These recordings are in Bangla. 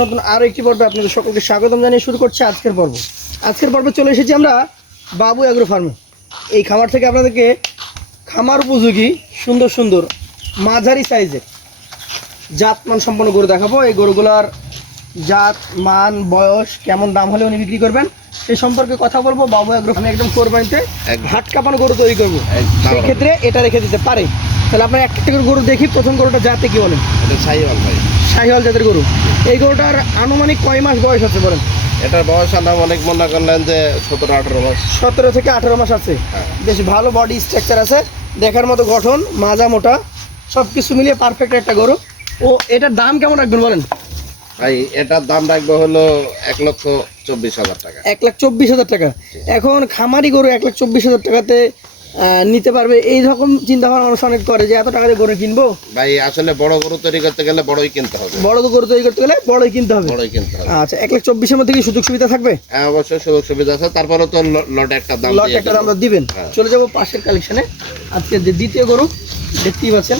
নতুন আরও একটি পর্বে আপনাদের সকলকে স্বাগতম জানিয়ে শুরু করছি আজকের পর্ব। আজকের পর্বে চলে এসেছি আমরা বাবু অ্যাগ্রো ফার্মে এই খামার থেকে আপনাদেরকে খামার উপযোগী সুন্দর সুন্দর মাঝারি সাইজের জাত মান সম্পন্ন গরু দেখাবো। এই গরুগুলার জাত মান বয়স কেমন দাম হলে উনি বিক্রি করবেন সে সম্পর্কে কথা বলব। বাবু অ্যাগ্রো আমি একদম কোরবানিতে। হাট কাঁপানো গরু তৈরি করব। সেই ক্ষেত্রে এটা রেখে দিতে পারে। তাহলে আপনার একটা করে গরু দেখি প্রথম গরুটা জাতে কি বলেন? সাইওয়াল ভাই। শাহিওয়াল জাতের গরু। এই গরুটার আনুমানিক কয় মাস বয়স আছে বলেন? এটার বয়স আনা অনেক মনে করলেন যে সতেরো আঠেরো মাস। সতেরো থেকে আঠেরো মাস আছে। হ্যাঁ। বেশ ভালো বডি স্ট্রাকচার আছে। দেখার মতো গঠন মাজা মোটা সব কিছু মিলিয়ে পারফেক্ট একটা গরু। ও এটার দাম কেমন রাখবেন বলেন? ভাই এটার দাম রাখব হলো এক লক্ষ চব্বিশ হাজার টাকা। এক লাখ চব্বিশ হাজার টাকা। এখন খামারি গরু এক লাখ চব্বিশ হাজার টাকাতে নিতে পারবে। এই রকম চিন্তা ভাবনা মানুষ অনেক করে যে এত টাকা দিয়ে গরু কিনবো? ভাই আসলে বড় গরু তৈরি করতে গেলে বড়ই কিনতে হবে। বড় গরু তৈরি করতে গেলে বড়ই কিনতে হবে। বড়ই কিনতে হবে। আচ্ছা এক লাখ চব্বিশের মধ্যে কি সুযোগ সুবিধা থাকবে? হ্যাঁ অবশ্যই সুযোগ সুবিধা আছে। তারপরে তো লটে একটা দাম লট একটা। দাম দিবেন। হ্যাঁ। চলে যাব পাশের কালেকশনে আজকে যে দ্বিতীয় গরু দেখতেই পাচ্ছেন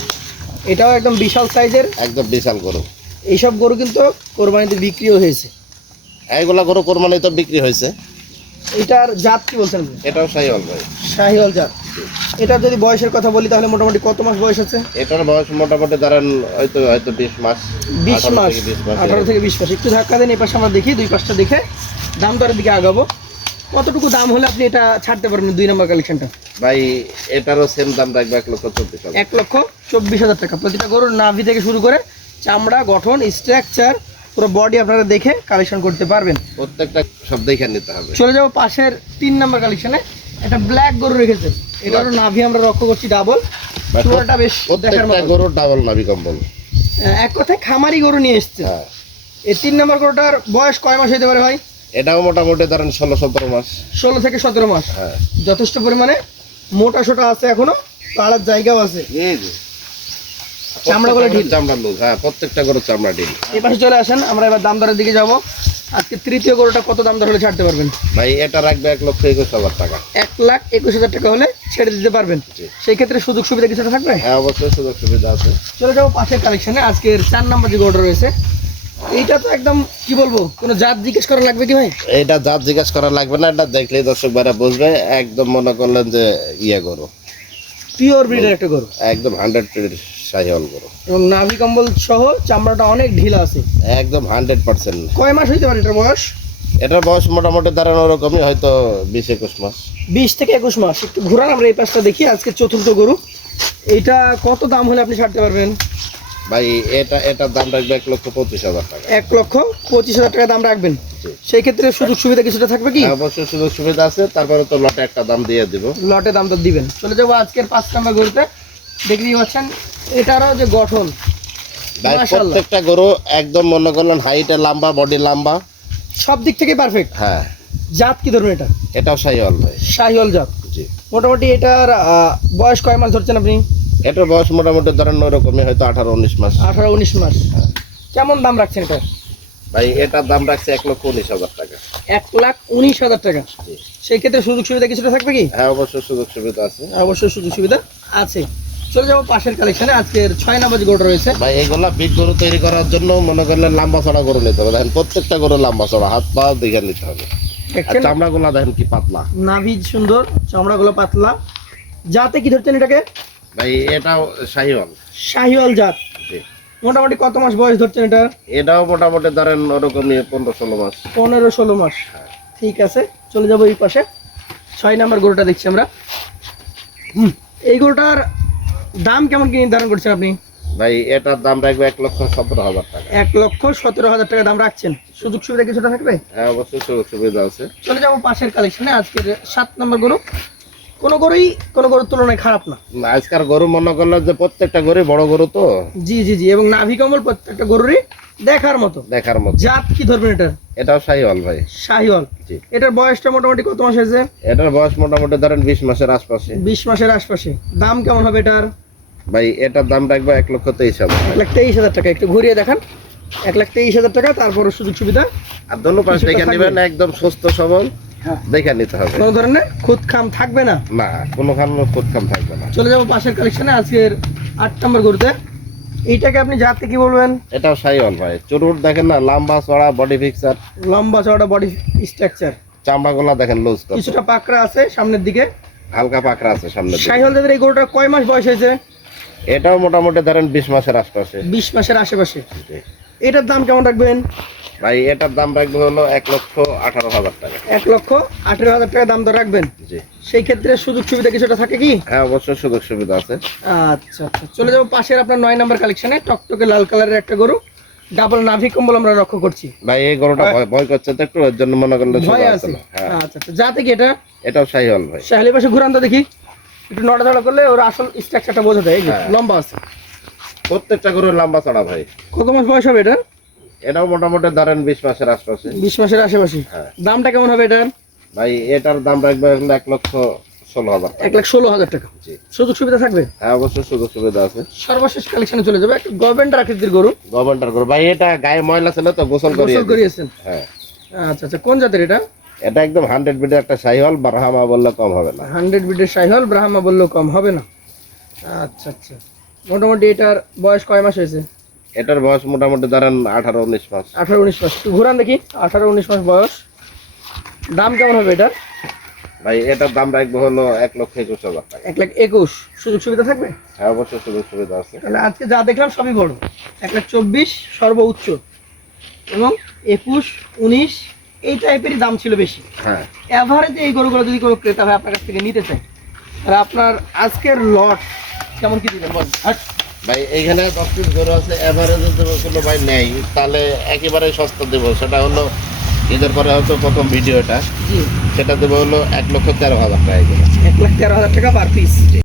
এটাও একদম বিশাল সাইজের। একদম বিশাল গরু। এইসব গরু কিন্তু কোরবানিতে বিক্রিও হয়েছে। এইগুলা গরু কোরবানি তো বিক্রি হয়েছে। এটার জাত কি বলছেন এটাও সাইওয়াল ভাই। শাহিওয়াল জাত। এটার যদি বয়সের কথা বলি তাহলে মোটামুটি কত মাস বয়স আছে? এটার বয়স মোটামুটি ধরেন হয়তো হয়তো বিশ মাস বিশ 18 মাস 20 মাস আঠারো থেকে বিশ মাস। একটু ধাক্কা দেন এই পাশে আমরা দেখি দুই পাশটা দেখে দাম দরের দিকে আগাবো। কতটুকু দাম হলে আপনি এটা ছাড়তে পারবেন দুই নম্বর কালেকশনটা ভাই এটারও সেম দাম রাখবে এক লক্ষ চব্বিশ এক লক্ষ চব্বিশ হাজার টাকা। প্রতিটা গরুর নাভি থেকে শুরু করে চামড়া গঠন স্ট্রাকচার পুরো বডি আপনারা দেখে কালেকশন করতে পারবেন। প্রত্যেকটা সব দেখে নিতে হবে। চলে যাব পাশের তিন নাম্বার কালেকশনে একটা ব্ল্যাক গরু রেখেছে। এটারও নাভি আমরা করছি ডাবল চূড়াটা বেশ দেখার মতো। গরুর ডাবল নাভি কম্বল এক কথায় খামারি গরু নিয়ে এসছে। হ্যাঁ। এই তিন নাম্বার গরুটার বয়স কয় মাস হতে পারে ভাই? এটাও মোটামুটি ধরেন ষোলো সতেরো মাস। ষোলো থেকে সতেরো মাস। হ্যাঁ। যথেষ্ট পরিমাণে মোটা সোটা আছে এখনও পাড়ার জায়গাও আছে। চামড়াগুলো ঢিল। চামড়া লুজ হ্যাঁ প্রত্যেকটা গরুর চামড়া ঢিল। পাশে চলে আসেন আমরা এবার দাম দরের দিকে যাব। আজকে তৃতীয় গরুটা কত দাম দর হলে ছাড়তে পারবেন? ভাই এটা রাখবে এক লক্ষ একুশ হাজার টাকা। এক লাখ একুশ হাজার টাকা হলে ছেড়ে দিতে পারবেন। সেই ক্ষেত্রে সুযোগ সুবিধা কিছুটা থাকবে? হ্যাঁ অবশ্যই সুযোগ সুবিধা আছে। চলে যাব পাশের কালেকশনে আজকের চার নম্বর যে গরুটা রয়েছে এইটা তো একদম কি বলব কোনো জাত জিজ্ঞেস করা লাগবে কি ভাই? এটা জাত জিজ্ঞাসা করা লাগবে না এটা দেখলেই দর্শক ভাইরা বুঝবে। একদম মনে করলেন যে ইয়ে গরু। পিওর ব্রিডের একটা গরু। একদম হান্ড্রেড শাহিওয়াল গরু। এবং নাভি কম্বল সহ চামড়াটা অনেক ঢিলা আছে। একদম হান্ড্রেড পার্সেন্ট। কয় মাস হইতে পারে এটার বয়স? এটার বয়স মোটামুটি ধরেন ওরকমই হয়তো বিশ একুশ মাস। বিশ থেকে একুশ মাস। একটু ঘুরান আমরা এই পাশটা দেখি আজকে চতুর্থ গরু। এইটা কত দাম হলে আপনি ছাড়তে পারবেন? ভাই এটা এটার দাম রাখবে এক লক্ষ পঁচিশ হাজার টাকা। এক লক্ষ পঁচিশ হাজার টাকা দাম রাখবেন। সেই ক্ষেত্রে সুযোগ সুবিধা কিছুটা থাকবে কি? হ্যাঁ, অবশ্যই সুযোগ সুবিধা আছে। তারপরে তো লটে একটা দাম দিয়ে দিব। লটে দাম তো দিবেন। চলে যাব আজকের পাঁচ নাম্বার গরুতে। দেখতেই পাচ্ছেন এটারও যে গঠন। প্রত্যেকটা গরু একদম মনে করলেন হাইটে লম্বা বডি লম্বা। সব দিক থেকে পারফেক্ট হ্যাঁ। জাত কি ধরবেন এটা? এটাও শাহিওয়াল ভাই। শাহিওয়াল জাত। জি। মোটামুটি এটার বয়স কয় মাস ধরছেন আপনি? এটার বয়স মোটামুটি ধরেন ওরকমই হয়তো আঠারো উনিশ মাস। আঠারো উনিশ মাস। কেমন দাম রাখছেন এটা? ভাই এটার দাম রাখছে এক লক্ষ উনিশ হাজার টাকা। এক লাখ উনিশ হাজার টাকা। সেই ক্ষেত্রে সুযোগ সুবিধা কিছুটা থাকবে কি? হ্যাঁ অবশ্যই সুযোগ সুবিধা আছে। অবশ্যই সুযোগ সুবিধা আছে। চলে যাব পাশের কালেকশনে আজকের ছয় নাম্বার যে গরুটা রয়েছে। ভাই এগুলা বিগ গরু তৈরি করার জন্য মনে করলেন লম্বা চড়া গরু নিতে হবে। দেখেন প্রত্যেকটা গরু লম্বা চড়া হাত পা দেখে নিতে হবে। চামড়াগুলা দেখেন কি পাতলা। নাভি সুন্দর চামড়াগুলো পাতলা। জাতে কি ধরছেন এটাকে? ভাই এটাও শাহিওয়াল। শাহিওয়াল জাত। মোটামুটি কত মাস বয়স ধরছেন এটা? এটাও মোটামুটি ধরেন ওরকমই পনেরো ষোলো মাস। পনেরো ষোলো মাস। ঠিক আছে চলে যাব এই পাশে। ছয় নাম্বার গরুটা দেখছি আমরা। হুম, এই গরুটার দাম কেমন কি নির্ধারণ করছেন আপনি? ভাই এটার দাম রাখবে এক লক্ষ সতেরো হাজার টাকা। এক লক্ষ সতেরো হাজার টাকা দাম রাখছেন। সুযোগ সুবিধা কিছুটা থাকবে? হ্যাঁ অবশ্যই সুযোগ সুবিধা আছে। চলে যাব পাশের কালেকশনে আজকের সাত নম্বর গরু কোনো গরুই কোনো গরুর তুলনায় খারাপ না। আজকাল গরু মনে করল যে প্রত্যেকটা গরু বড় গরু তো। জি জি জি এবং নাভি কমল প্রত্যেকটা গরুরই দেখার মতো। দেখার মতো। জাত কি ধরবেন এটার? এটাও শাহিওয়াল ভাই। শাহিওয়াল। জি। এটার বয়সটা মোটামুটি কত মাস হয়েছে? এটার বয়স মোটামুটি ধরেন বিশ মাসের আশপাশে। বিশ মাসের আশপাশে। দাম কেমন হবে এটার? ভাই এটার দাম রাখবে এক লক্ষ তেইশ হাজার। এক লাখ তেইশ হাজার টাকা। একটু ঘুরিয়ে দেখান। এক লাখ তেইশ হাজার টাকা তারপর সুযোগ সুবিধা। আর দোনো পাশ থাকবে। নেবেন একদম সুস্থ সবল। দেখে নিতে হবে। কোনো ধরনের খুদ খাম থাকবে না? না কোনো খান খুদ কাম থাকবে না। চলে যাব পাশের কালেকশনে আজকের আট নম্বর গরুতে। এইটাকে আপনি জাতে কি বলবেন? এটাও সাইওয়াল ভাই। চুরুট দেখেন না লম্বা চড়া বডি ফিক্সার লম্বা চওড়া বডি স্ট্রাকচার চামড়াগুলা দেখেন লুজ কিছুটা পাকড়া আছে সামনের দিকে। হালকা পাকড়া আছে সামনে সাইহল দাদের এই গরুটা কয় মাস বয়স হয়েছে? এটাও মোটামুটি ধরেন বিশ মাসের আশপাশে। বিশ মাসের আশেপাশে। এটার দাম কেমন রাখবেন? ভাই এটার দাম রাখবে হলো এক লক্ষ আঠারো হাজার টাকা। এক লক্ষ আঠেরো হাজার টাকা দাম তো রাখবেন? জি। সেই ক্ষেত্রে সুযোগ সুবিধা কিছুটা থাকে কি? হ্যাঁ অবশ্যই সুযোগ সুবিধা আছে। আচ্ছা আচ্ছা। চলে যাব পাশের আপনার নয় নাম্বার কালেকশনে টকটকে লাল কালারের একটা গরু। ডাবল নাভি কম্বল আমরা লক্ষ্য করছি। ভাই এই গরুটা ভয় করছে তো একটু এর জন্য মনে করলে ভয় আছে হ্যাঁ। আচ্ছা আচ্ছা। যাতে কি এটা? এটাও সাইওয়াল ভাই। শাহালি পাশে ঘুরান তো দেখি। একটু নড়াচড়া করলে ওর আসল স্ট্রাকচারটা বোঝা যায়। হ্যাঁ। লম্বা আছে। প্রত্যেকটা গরুর লম্বা চড়া ভাই। কত মাস বয়স হবে এটা এটাও মোটামুটি ধরেন বিশ মাসের আশপাশে। বিশ মাসের আশেপাশে। হ্যাঁ। দামটা কেমন হবে এটার? ভাই এটার দাম রাখবে এক লক্ষ ষোলো হাজার এক লাখ ষোলো হাজার টাকা। সুযোগ সুবিধা থাকবে? হ্যাঁ অবশ্যই সুযোগ সুবিধা আছে। সর্বশেষ কালেকশনে চলে যাবে। গভর্নমেন্ট আকৃতির গরু। গভর্নমেন্টের গরু। ভাই এটা গায়ে ময়লা ছিল তো গোসল গোসল। করিয়েছেন? হ্যাঁ। আচ্ছা আচ্ছা কোন জাতের এটা? এটা একদম হান্ড্রেড একটা সাইহল বারহামা বললে কম হবে না। হান্ড্রেড সাইহল ব্রাহ্মা বললেও কম হবে না। আচ্ছা আচ্ছা। মোটামুটি এটার বয়স কয় মাস হয়েছে? এটার বয়স মোটামুটি ধরেন আঠারো উনিশ মাস। আঠারো উনিশ মাস। একটু ঘুরান দেখি আঠারো উনিশ মাস বয়স। দাম কেমন হবে এটার? ভাই এটার দাম রাখব হলো এক লক্ষ একুশ হাজার টাকা। এক লাখ একুশ। সুযোগ সুবিধা থাকবে? হ্যাঁ অবশ্যই সুযোগ সুবিধা আছে। তাহলে আজকে যা দেখলাম সবই বড়। এক লাখ চব্বিশ সর্বোচ্চ। এবং একুশ উনিশ এই টাইপেরই দাম ছিল বেশি। হ্যাঁ। অ্যাভারেজ এই গরুগুলো যদি কোনো ক্রেতা ভাই আপনার কাছ থেকে নিতে চায় তাহলে আপনার আজকের লট কেমন কি দিবেন বলেন? হাট। ভাই এইখানে দশ পিস গরু আছে এভারেজে যদি কোনো ভাই নেই। তাহলে একেবারে সস্তা দেবো। সেটা হলো ঈদের পরে হয়তো প্রথম ভিডিওটা সেটা দেবো হলো এক লক্ষ তেরো হাজার টাকা এক লাখ তেরো হাজার টাকা পার পিস